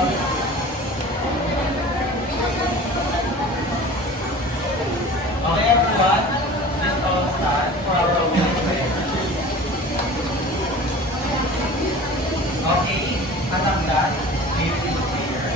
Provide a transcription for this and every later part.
Okay, everyone. Let's all stand for our opening prayer. Okay, anak dad, here is the prayer.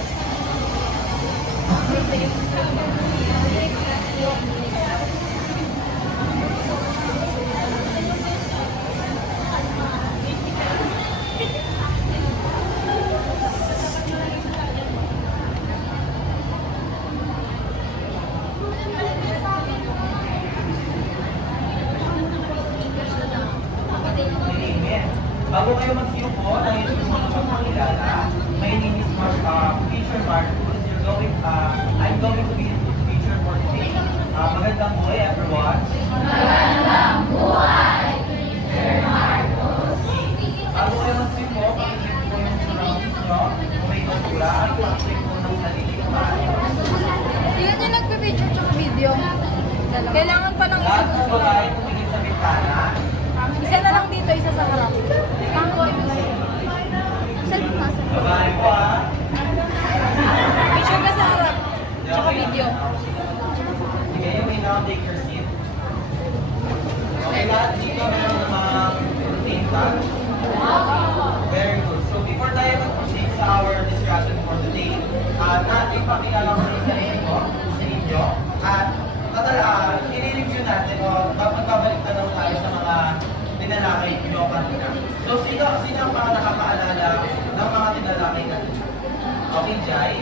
Amen. Bago kayo magsiupo, nais ko muna magpakilala. My name is Teacher Marcus. I'm going to be the teacher for today. Magandang buhay, everyone. Magandang buhay, Teacher Marcos. Bago kayo magsiupo, pakikip po yung surroundings nyo. Kung may basura, at pakikip po ng sarili ko tayo. Ilan yung nagpa-picture tsaka video? Kailangan pa lang isa Lahat dun ng sa babae tumingin sa bintana. Isa na lang dito, isa sa harap. Babae po Picture ka sa harap. Tsaka video. Sige, you may now take your seat. Okay, lahat dito meron ng mga routine tag. Very good. So before tayo mag-proceed sa our discussion for today, natin pakilala ko sa sarili ko, sa inyo, at i-review natin o magbabalik tanong tayo sa mga tinalakay nyo kanina. So sino ang mga nakapaalala ng mga tinalakay kanina? Okay, Jai?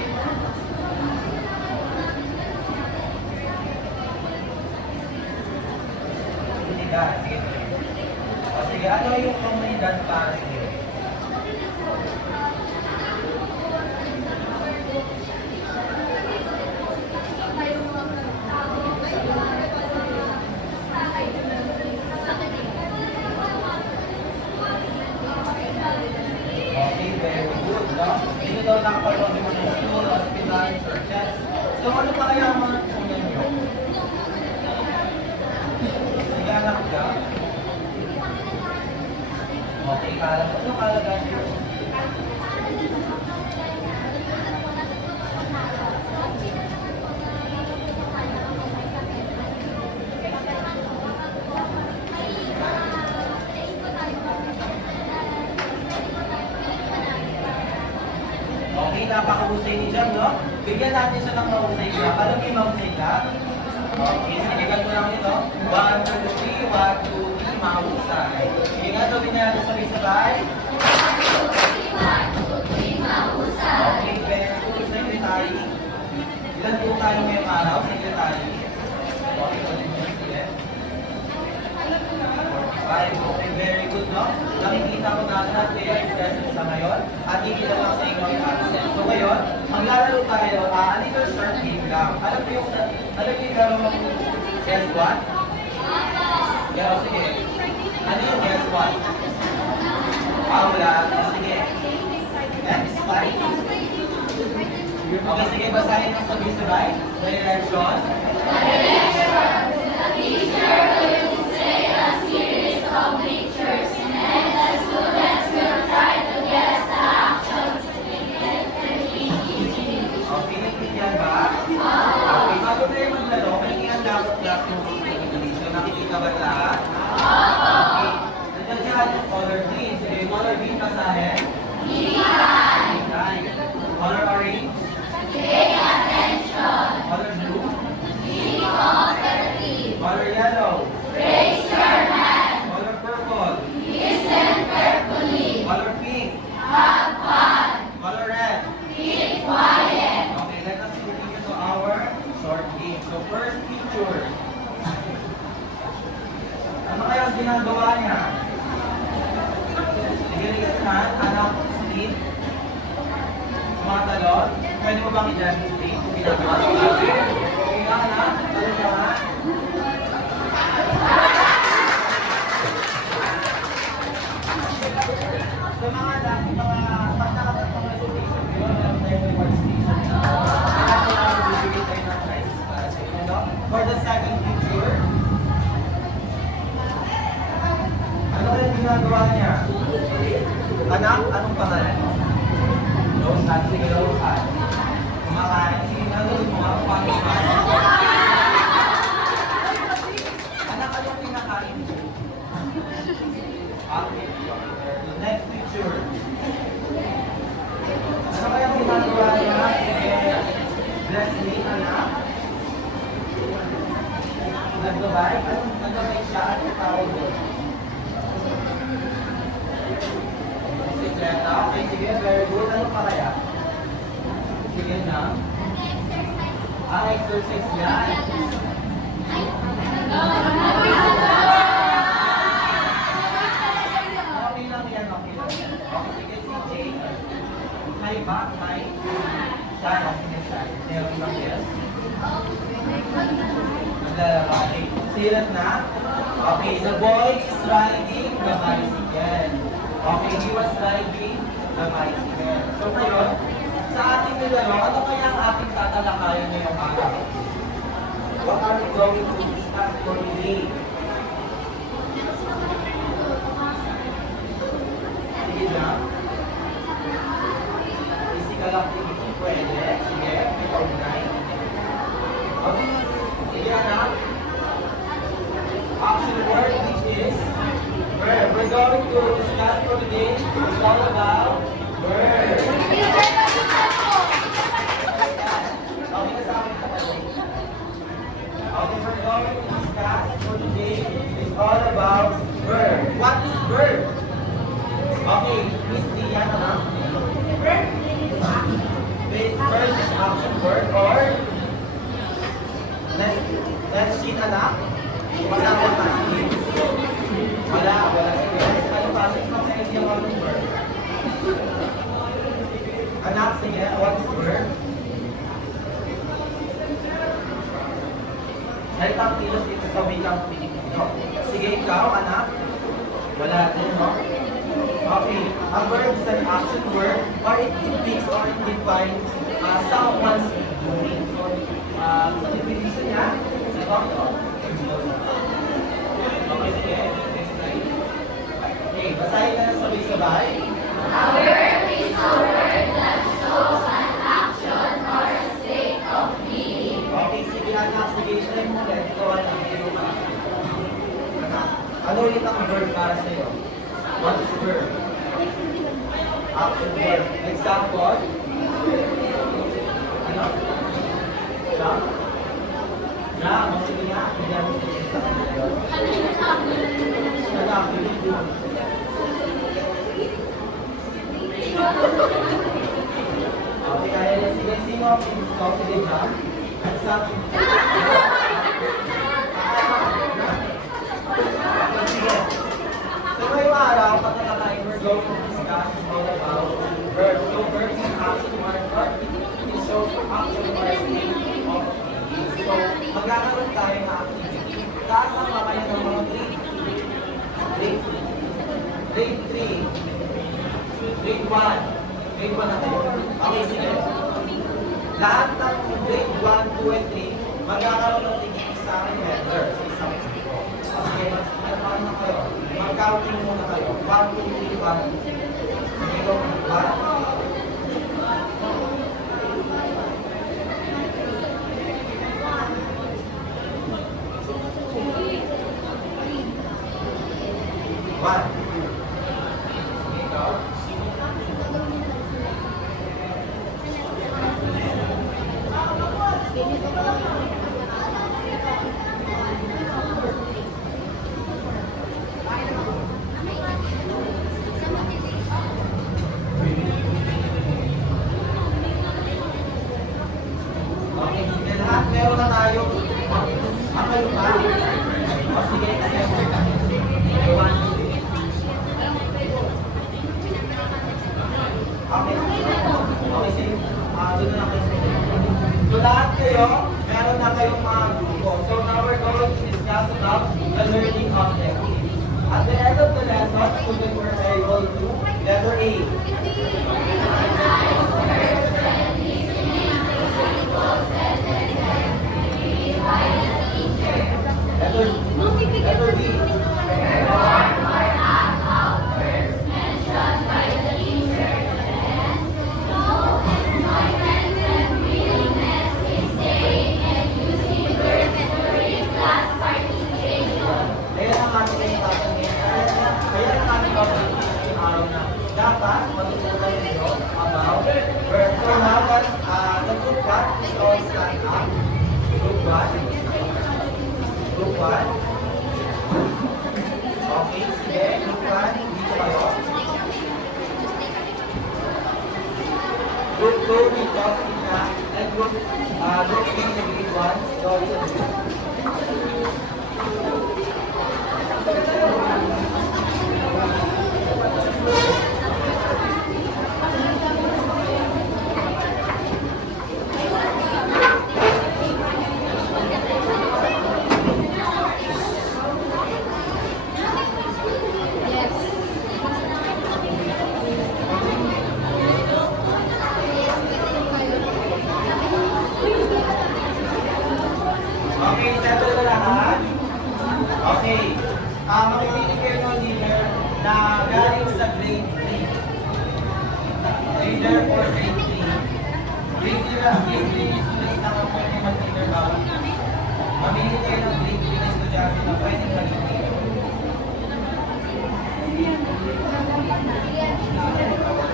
Hindi ka, sige. O sige, ano yung komunidad para sa iyo? Okay, very good, no? Dito daw nakapaloob yung mga school, hospital, churches. So ano pa kaya ang mga kunan nyo? Naghanap ka? Okay, kala mo. Ano kalagahan nyo? Okay, napakahusay ni Jam, no? Bigyan natin siya ng mahusay ka. Alam mo yung mahusay ka? Okay, sige, ganito lang ito. 1, 2, 3, 1, 2, 3, mahusay. Sige nga, gawin natin sabay-sabay. Okay, very good. Secretary. Ilan po tayo ngayong araw, Secretary? Okay, ulit. 45. Okay, very good, no? Nakikita ko na lahat kayo ay present sa ngayon at hindi na lang sa inyo ay absent. So ngayon, maglalaro tayo, a little short game lang. Alam mo yung laro mo, guess what? Yeah, sige. Ano yung guess what? Wala. Sige. Next slide. Okay, sige, basahin ng sabay-sabay. The direction. Okay, nagpigyan ba? Okay, bago tayo maglaro, pahingihan dapat class yung English. So, nakikita ba lahat? Okay. Nandiyan dyan yung color green. Sige, color green basahin. Green. Color orange. Color blue. Color yellow. Color purple. Color pink. Color red. Okay, let us continue to our short game. So first picture. Ano kaya ang ginagawa niya? Sige, listenan. Anak, sleep. Tumatalon. Pwede mo bang i-dance sleep? Ginagawa ko natin. Okay ka na? Talon ka na? Sa mga dati, pag nakatat ng resolution ko yun, meron tayo reward station. Kaya kailangan bibigay tayo ng prizes para sa inyo, no? For the second picture, ano kaya ginagawa niya? Anak, anong pangalan? Rose, sige, lawakan. Kumakain. Sige, nalulog mo nga. Kumakain. Anak, anong pinakain mo? Okay. Next picture. Ano kaya ginagawa niya? Sige. Bless me, anak. Nagbabay? Nagbabay siya at tawag doon. Sikleta? Okay, sige. Very good. Ano pa kaya? Sige na. Exercise yan. Okay lang yan, okay lang. Okay, sige, si Jane. Hi ba? Hi. Shara, sige, Shara. Meron lang yes. Naglalaro. Okay. Sirat na. Okay, the boy is riding the bicycle. Okay, he was riding the bicycle. So ngayon, sa ating nilaro, ano kaya ang ating tatalakayan ngayong araw? What are we going to discuss for today? Sige na. Physical activity, pwede. Sige, ikaw na. Okay. Sige na. Action word, which is verb. We're going to discuss for today. It's all about verb. Okay, na sa akin kapatid. Okay, we're going to discuss for today is all about verb. What is verb? Okay, Miss Tia, ano? Verb is action word or let's sheet, anak. Wala ko pasig. Wala sige. Ano pasig mo sa isang anong verb? Anak, sige, what is verb? Dahil ang kilos dito sa wikang Pilipino. Sige, ikaw, anak. Wala din, no? Okay. A verb is an action word or it depicts or it defines someone's doing. So, sa definition niya, segundo. Okay, sige. Next slide. Okay, basahin na sabay-sabay. A verb is a word that shows an action or a state of being. Okay, sige anak, sige, try mo ulit. Ikaw anak, ikaw ka. Anak, ano ulit ang verb para sa'yo? What is verb? Action verb. Example? Ano? Jump? Jump, sige nga. Hindi ako sa kanila. Anak, hindi ko. Okay, kaya na sige, sino ang gusto? Sige, jump. Example. Sige. So ngayong araw, pagkakatayin, we're going to discuss all about verbs. So verbs is action word or it shows action or state of being. So magkakaroon tayo ng activity. Kasama kayo ng mga grade 3, grade 1. Grade 1 na kayo. Okay, sige. Lahat ng grade 1, 2, and 3, magkakaroon ng tigil isang letter sa isang grupo. Sige, magkakaroon na kayo. Mag-counting muna kayo. 1, 2, 3, 1. Sige, go. 1. Sige, go. Okay, sige lahat. Meron na tayo. Ang kayo pa. O sige, example ka. 1, 2, 3. Okay, sige. Doon na kayo. So lahat kayo, meron na kayong mga grupo. So now we're going to discuss about the learning objective. At the end of the lesson, students were able to letter A. Letter B. matutunan ninyo about verb. So now that the group 1 is all stand up. Group 1. Group 1. Okay, sige. Group 1, dito kayo. Group 2, dito, kita. And group 3, sa grade 1, so also dito. Okay, settle na lahat. Okay. Makipili kayo ng leader na galing sa grade 3. Leader for grade 3. Grade 3 is student na kung pwede mag-leader ba? Mamili kayo ng grade 3 na estudyante na pwede mag-leader.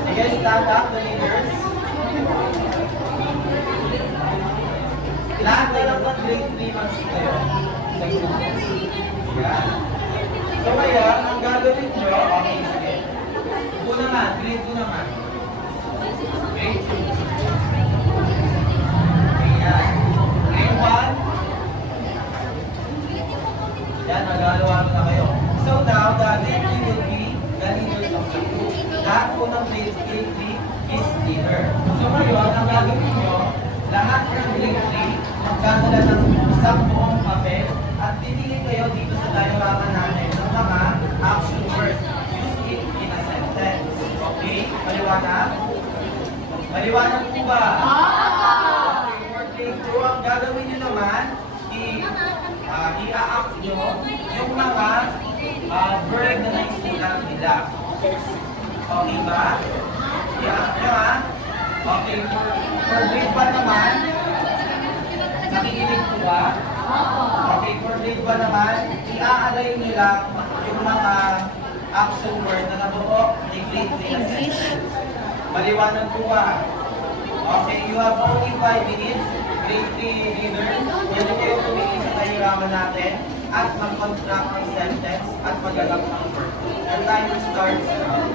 Sige, stand up the leaders. Lahat na lang ng grade 3 months kayo. Yan. So ngayon, ang gagawin nyo, okay, sige. Upo naman, grade 2 naman. Grade 2. Ayan. Grade 1. Yan, nag-alo-alo na kayo. So now, the grade 3 will be the leaders of the group. Lahat po ng grade 3 is leader. So ngayon, ang gagawin nyo, lahat ng grade 3, magkasala ng isang buong papel at pipili kayo dito sa diorama natin ng mga action words. Use it in a sentence. Okay? Maliwanag? Maliwanag po ba? Okay, for grade 2, ang gagawin nyo naman, i-a-act nyo yung mga verb na naisulat nila. Okay ba? I-a-act nyo ha? Okay, for grade 1 naman, nakikinig po ba? Okay, for grade 1 naman, i-a-align nyo lang yung mga action word na nabuo ni grade 3 na sentence. Maliwanag po ba? Okay, you have only 5 minutes, grade 3 leaders. Yan kayo tumingin sa diorama natin at mag-construct ng sentence at mag-alap ng word. Your time starts now.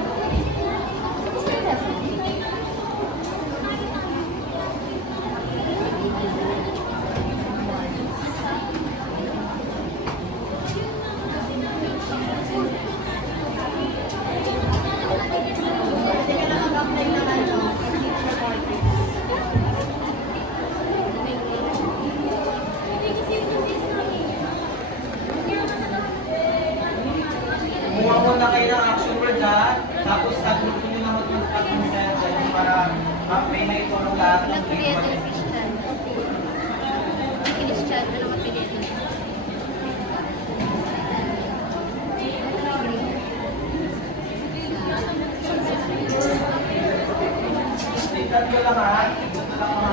Kumuha muna kayo ng action word ha, tapos sagutin nyo na mag-construct ng sentence para may naitulong lahat ng grade 1. Tignan ko lang ha, tignan ko lang ha.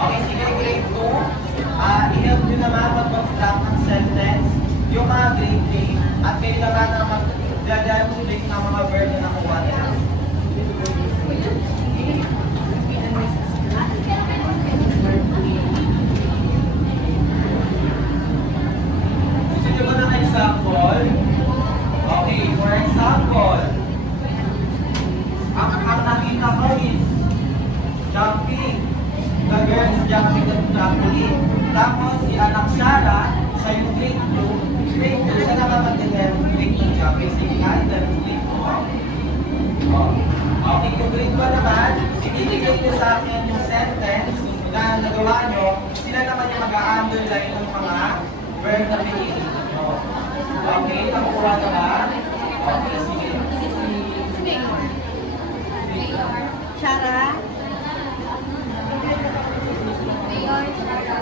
Okay, sige, grade 2. I-help nyo naman mag-construct ng sentence yung mga grade 3 at kayo naman na mag-demonstrate ng mga verb na nakuha nila. Gusto nyo ba ng example? Okay, for example, ang nakita ko is jumping. The girl is jumping the trampoline. Tapos si anak Shara, siya yung grade 2. Grade 2, siya naman mag-demonstrate ng jumping. Sige nga, demonstrate mo. ba naman, ibibigay niyo sa akin yung sentence na nagawa nyo, sila naman yung mag-underline ng mga verb na pinili nyo. Okay, nakukuha na ba? Okay, sige. Shara. Mayor, Shara.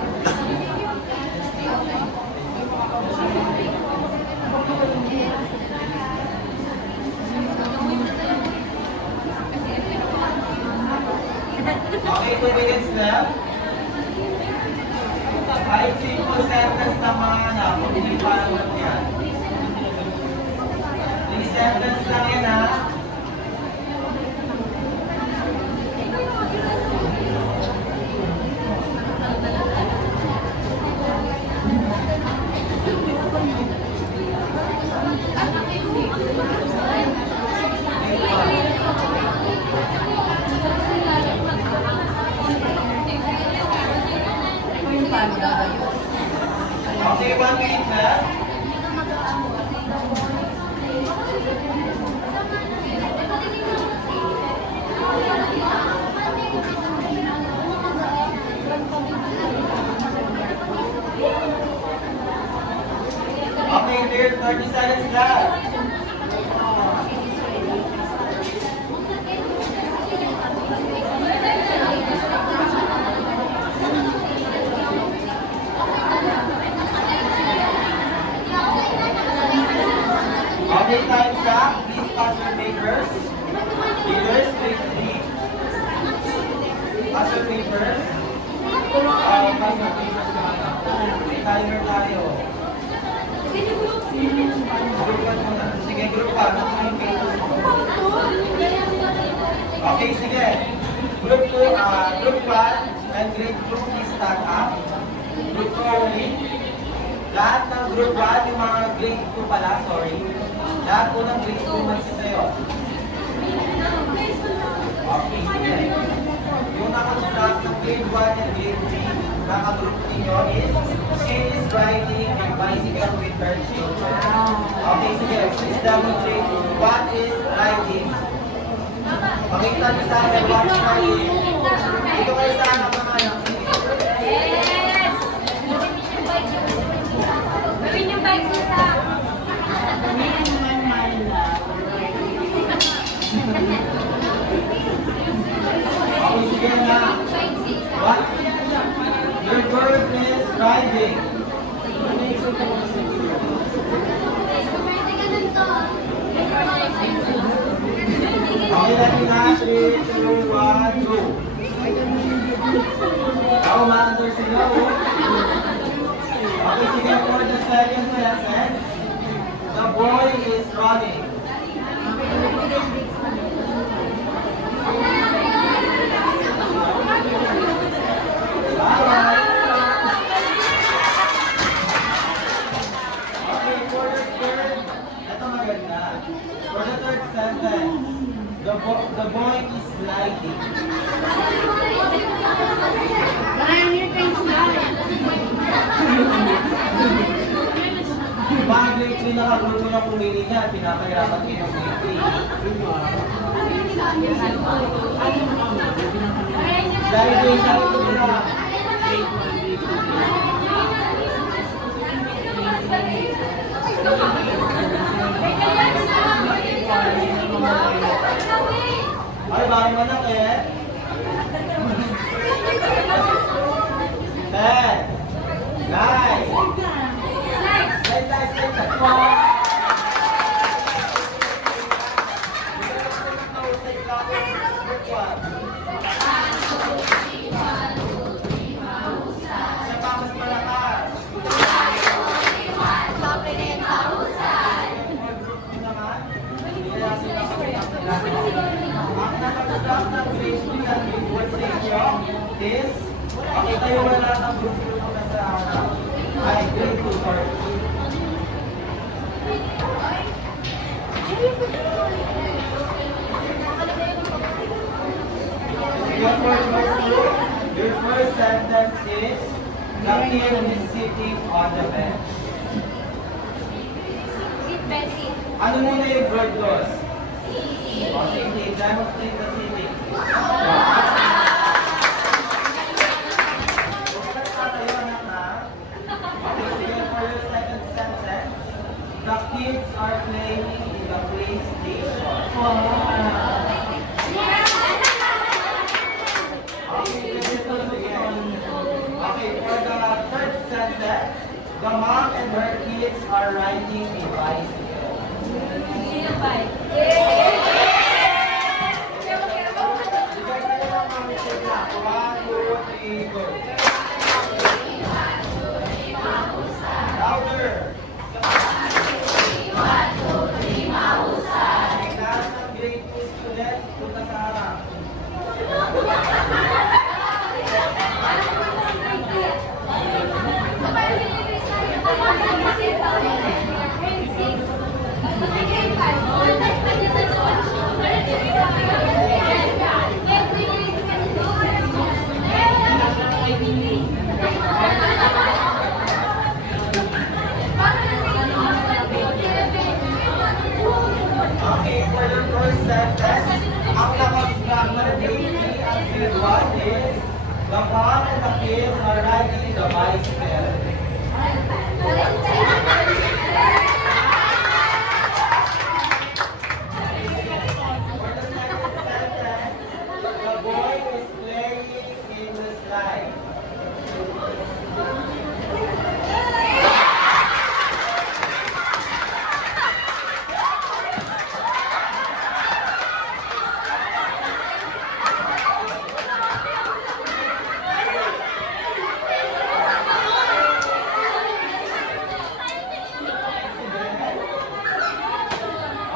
Okay, 2 minutes left. 5 simple sentence na mga anak. Kung hindi pa alam yan. 3 sentence lang yan ha. Okay, 1 minute left. Okay, clear. 30 seconds left. Okay, time's up. Please pass your papers. Papers, please. Pass your papers. Pass your papers na anak. May timer tayo. Group 1 muna. Sige, group 1. Ano yung papers mo? Okay, sige. Group 2, group 1 and grade 2, please stand up. Group 2 only. Lahat ng group 1, yung mga grade 2 pala, sorry. Lahat po ng grade 2 magsasayo. Okay, sige. Yung nakadraft ng grade 1 and grade 3, nakagroup ninyo is she is riding a bicycle with her children. Okay, sige. Please demonstrate what is riding. Makita niyo sa akin what is riding. Dito kayo sa anak ng anak. Yes! Gawin yung bike mo sa... Okay, sige na. What? Your verb is riding. Okay, lagi na. 3, 2, 1, go. Ako, ma-answer sila. Okay, sige, for the second sentence, the boy is running. Alright. Okay, for the third, ito maganda. For the third sentence, the boy is sliding. Brian, your face Mga grade 3 nakagrupo na pumili niya, pinapahirapan kayo ng grade 3. Sliding siya ito nila. Ay, bakit mo na kaya? 10, 9, slide. Isa pa, mas malakas. Ang nakapagdap ng grade 2 at grade 1 sa inyo is, okay, tayo wala ng group na sa ay, grade 2, sorry. Your first sentence is, the kid is sitting on the bench. Sit, Betty. Ano muna yung verb doon? O, sige, demonstrate the sitting. students, punta sa harap. Okay, for your first sentence, ang nakapag activity at field 1 is the mom and the kids are riding the bicycle. For the second sentence, the boy is playing in the slide.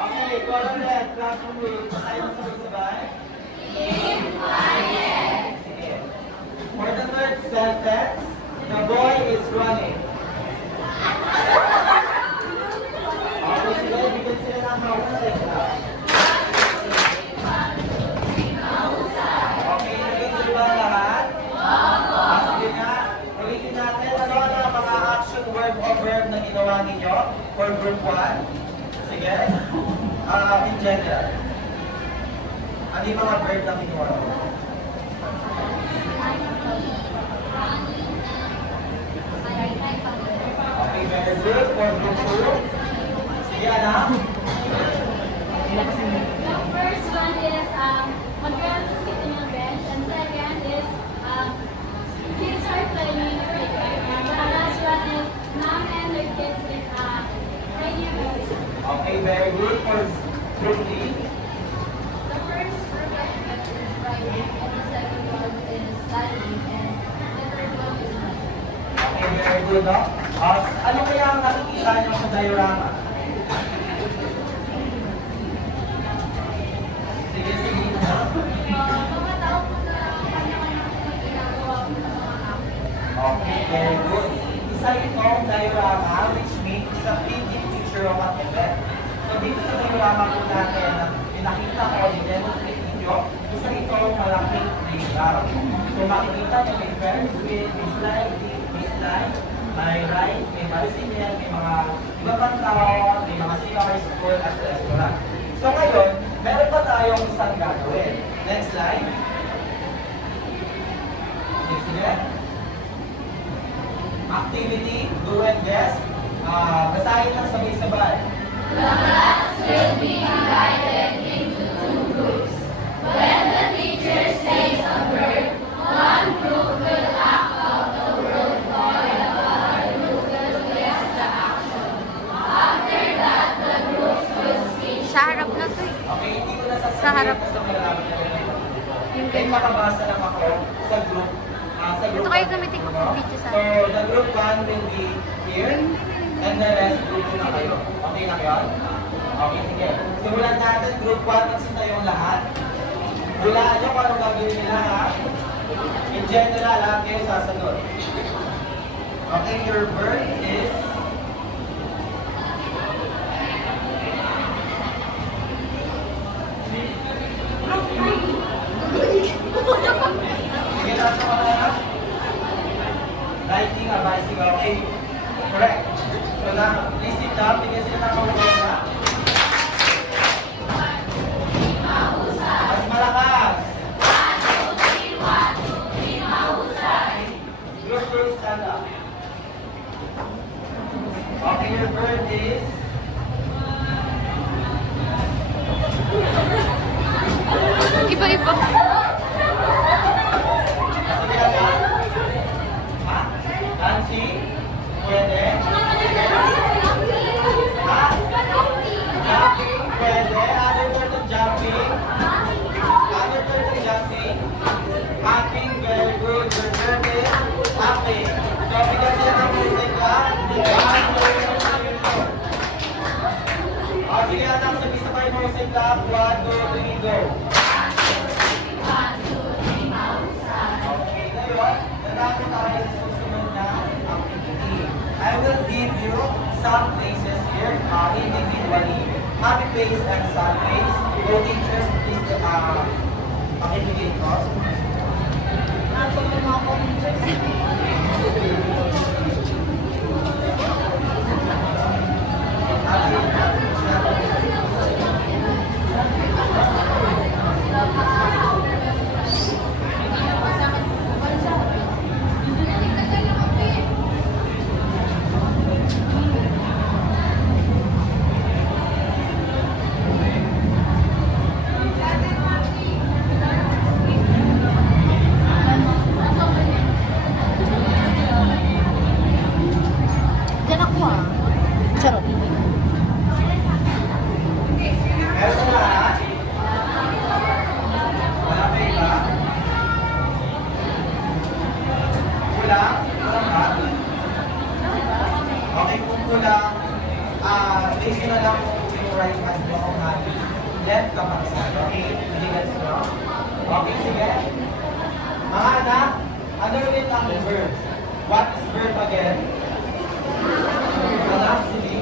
Okay, call on that. Classroom rules. Tayo sabay-sabay. Sige. For the third sentence, the boy is running. Okay, sige. Bigyan sila ng mahusay. Okay, naging ba lahat? Sige nga. Ulitin natin. Ano ang mga action word o verb na ginawa ninyo for group 1? Sige. In general. Ano yung mga verb na kinuha mo? Okay, very good. For group 2. Sige, anak. The first one is mag-girls are sitting on bench, and second is kids are playing in the playground. The last one is mom and their kids is riding a bicycle. Okay, very good. For group 3. The first group is riding, and the second one is studying, and the third one is running. Okay, very good, no? Ano kaya ang nakikita niyo sa diorama? Sige, sige. Mga tao po na kanya-kanya po na ginagawa po ng mga action. Okay, very good. Isa itong diorama, which means it's a painting picture of an event. So dito sa diorama po natin, na pinakita ko, i-demonstrate ninyo, isa itong malaking playground. So makikita nyo may Ferris wheel, may slide, may ride, may bicycle, may mga iba pang tao, may mga CR, school, at restaurant. So ngayon, meron pa tayong isang gagawin. Next slide. Next slide. Activity, do and guess. Basahin lang sabay-sabay. Sa harap na to eh. Okay, hindi ko na sasabihin. Sa harap. Basta malalaman nyo na yun. Yung May ganyan. makabasa lang ako sa group. Ito kayo gamitin ko po video sa So, the group 1 will be here. And the rest, group 2 na kayo. Okay na kayo? Okay, sige. Simulan natin. Group 1, magsinta yung lahat. Hulaan nyo kung anong gagawin nila, ha? In general, lahat kayo sasagot. Okay, your verb is... Sige, taas na pala na. Riding a bicycle. Okay, correct. So now, please sit down. Bigyan sila ng mahusay na. Mas malakas. Group group, stand up. Okay, your verb is... Iba-iba. Sige na ba? Ha? Dancing? Pwede? Ha? Jumping? Pwede? Other word of jumping? Other word of jumping? Hopping? Very good. Your verb is hopping. So, bigyan sila ng music ka. 1, 2, 3, 4. Sige anak, sabay-sabay music lang. 1, 2, 3, go. Okay, bigay ko. Diyan ako ah. Charot. Meron na lahat? Wala pa iba? Kulang? Kulang ba? Okay, kung kulang, base na lang kung yung right hand mo kung natin. Left ka pa sa okay? Hindi gets mo? Okay, sige. Mga anak, ano ulit ang verb? What is verb again? Anak, sige.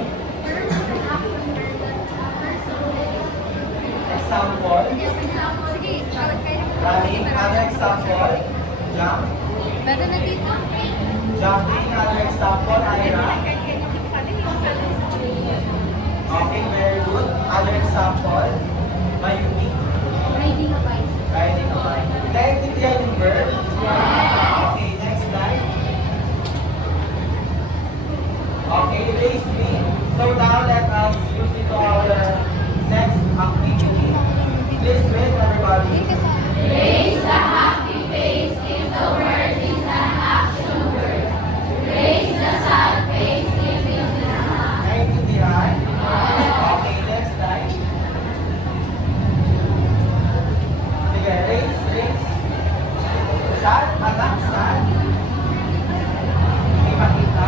Example. Sige, tawag kayo. Running, another example. Jump. Pwede na dito. Jumping, another example. Ira. Okay, very good. Other example. Mayumi. Riding a bike. Riding a bike. Naintindihan yung verb? Okay, next slide. Okay, raise me. So now let us use it to our next activity. Please wait, everybody. Raise a happy face if the word is an action word. Raise the sad face if it is not. Naintindihan? Okay, next slide. Sige, raise, raise. Sad, anak, sad. May makita.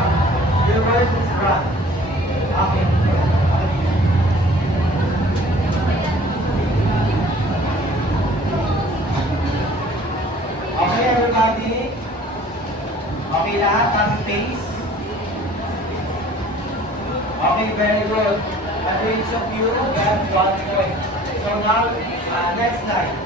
Your word is run. Okay. Okay, everybody? Okay lahat? Ang pace? Okay, very good. At each of you got 1 point. So now, next slide.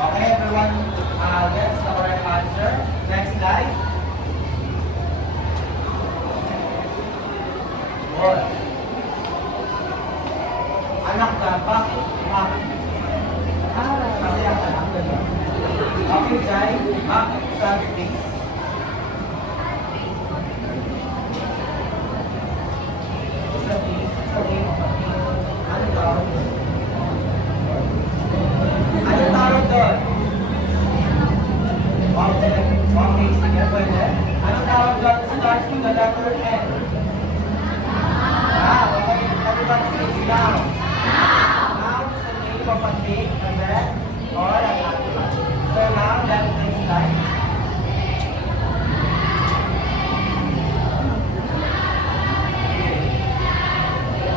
Okay, everyone gets the correct answer. Next slide. Good. Anak na, bakit? Kasi ang anak na ba? Okay, Jai, bakit sad face? Ano tawag doon? Ano tawag doon? Okay, sige, pwede. Ano tawag doon? Starts with the letter N. Okay, everybody sits down. Now is the name of a thing, a man, or an animal. So now, let's next slide.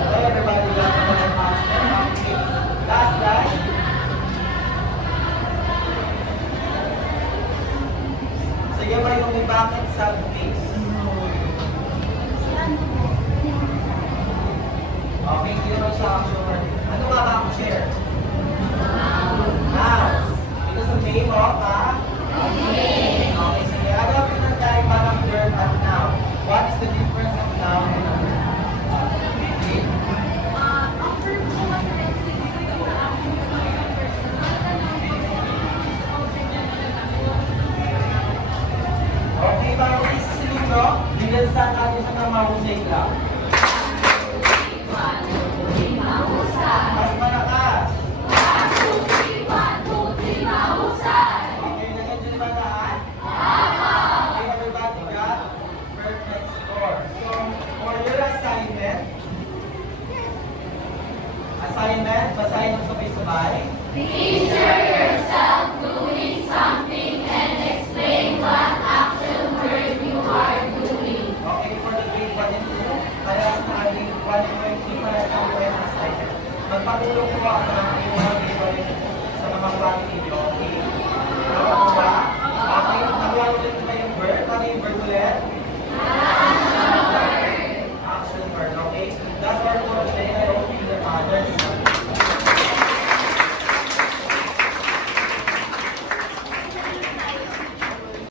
Okay, everybody got the correct answer. Okay. Last slide. Sige ba yung may bakit sa face? Okay, hindi naman siya action word. Ano nga ba ang share? Mouse. Because the name of okay, sige. Agapin na tayo parang verb at noun. What is the difference of noun and verb? Okay, bago isisilin mo, binansan natin siya ng mahusay lang. Mas malakas. Okay, nandiyan ba lahat? Okay, everybody got perfect score. So, for your assignment, basahin mo sabay-sabay. Picture yourself doing something and explain what action word you are doing. Okay, for the grade 1 and 2, parehas na aling 1.3 para sa assignment. Magpatulong po ako